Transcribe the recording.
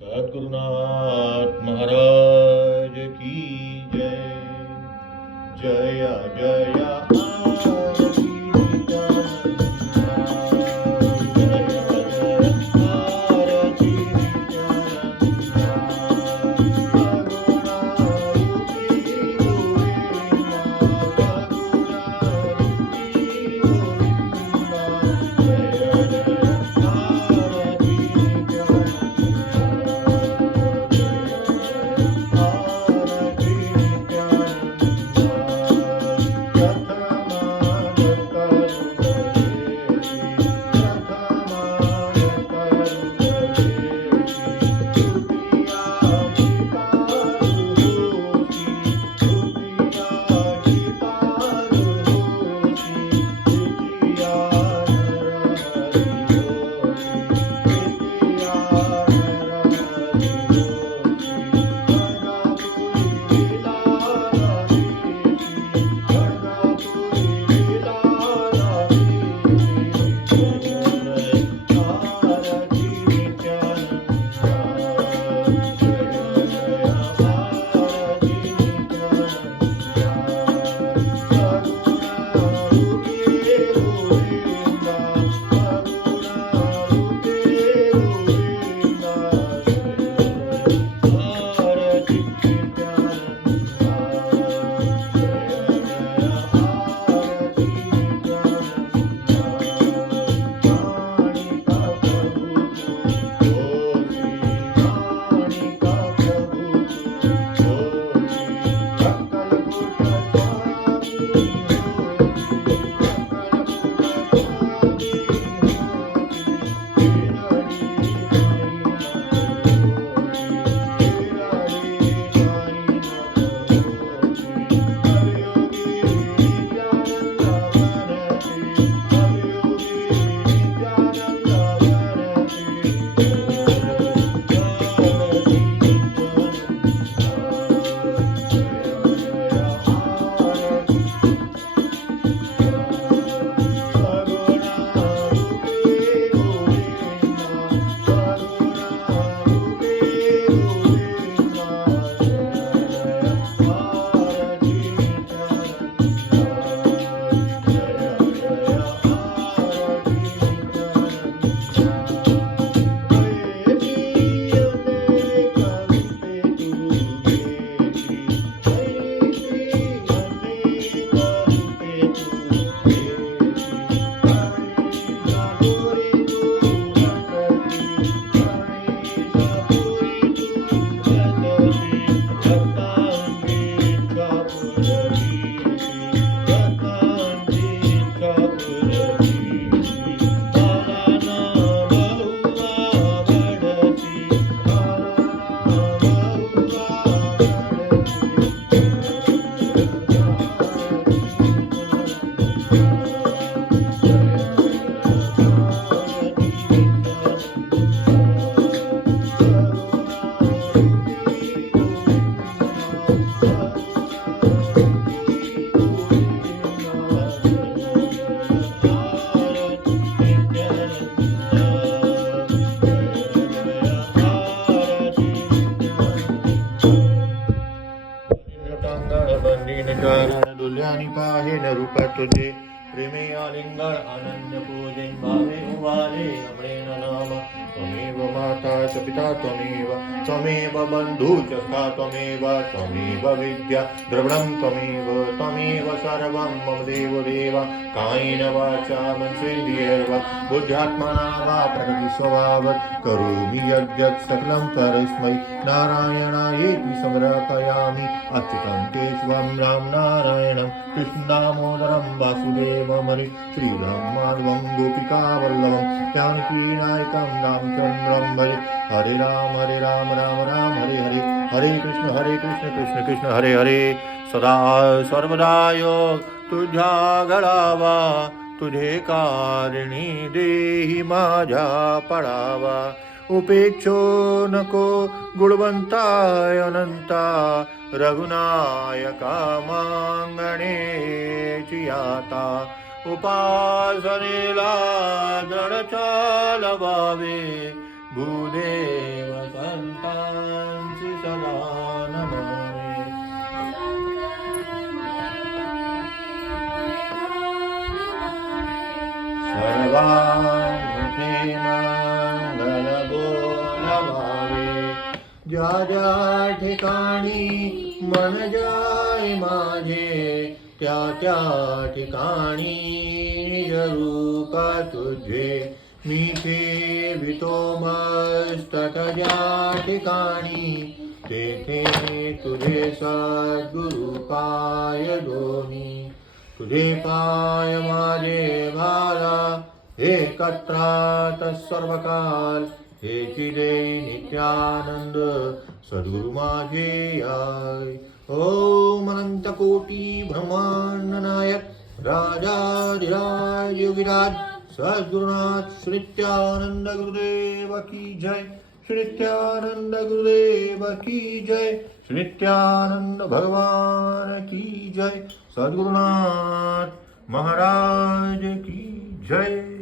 सद्गुरुनाथ महाराज की जय। जय जय आरती नित्यानंद। जय जय आरती नित्यानंद। करुणारूपी गोविंदा, करुणारूपी गोविंदा। जय जय आरती डोल्यानी पाहे न रूप तुझे प्रेमे आलिंगण अनन्य पूजन भावे उवाले अमरेण नाम त्वमेव माता च पिता त्वमेव बन्धु च सखा त्वमेव विद्या द्रविणं त्वमेव सर्वं मम देव कायेन वाचा मनसेन्द्रियैर्वा बुद्ध्यात्मना वा प्रकृतिस्वभावात् करोमि यद्यत् सकलं परस्मै नारायणायेति समर्पयामि अच्युतं केशवं राम नारायणं कृष्णं दामोदरं वासुदेवं हरे श्रीराम माधवं गोपिकावल्लभं जानकीनायकं रामचन्द्रं भजे हरे राम राम राम हरे हरे हरे कृष्ण कृष्ण कृष्ण हरे हरे सदा सर्वदा योग तुझ्या गळावा तुझे कारणी देही माझ्या पडावा उपेक्षो नको गुणवंताय अनंता रघुनायका मांगणेची आता उपासनेला दृढ चालवावे भूदेव ज्या ज्या ठिकाणी मन जाय माझे त्या त्या ठिकाणी निज रूप तुझे मी ठेवितो मस्तक ज्या ठिकाणी तेथे तुझे सद्गुरु पाय दोन्ही तुझे पाय माझे भाला हे कत्रात सर्व काल हे चिदे नित्यानंद सद्गुरु माझे आय ओम अनंत कोटी ब्रह्मांड नायक राजाधिराज योगीराज सद्गुरुनाथ श्री नित्यानंद गुरुदेव की जय श्री नित्यानंद गुरुदेव की जय श्री नित्यानंद भगवान की जय सद्गुरुनाथ महाराज की जय।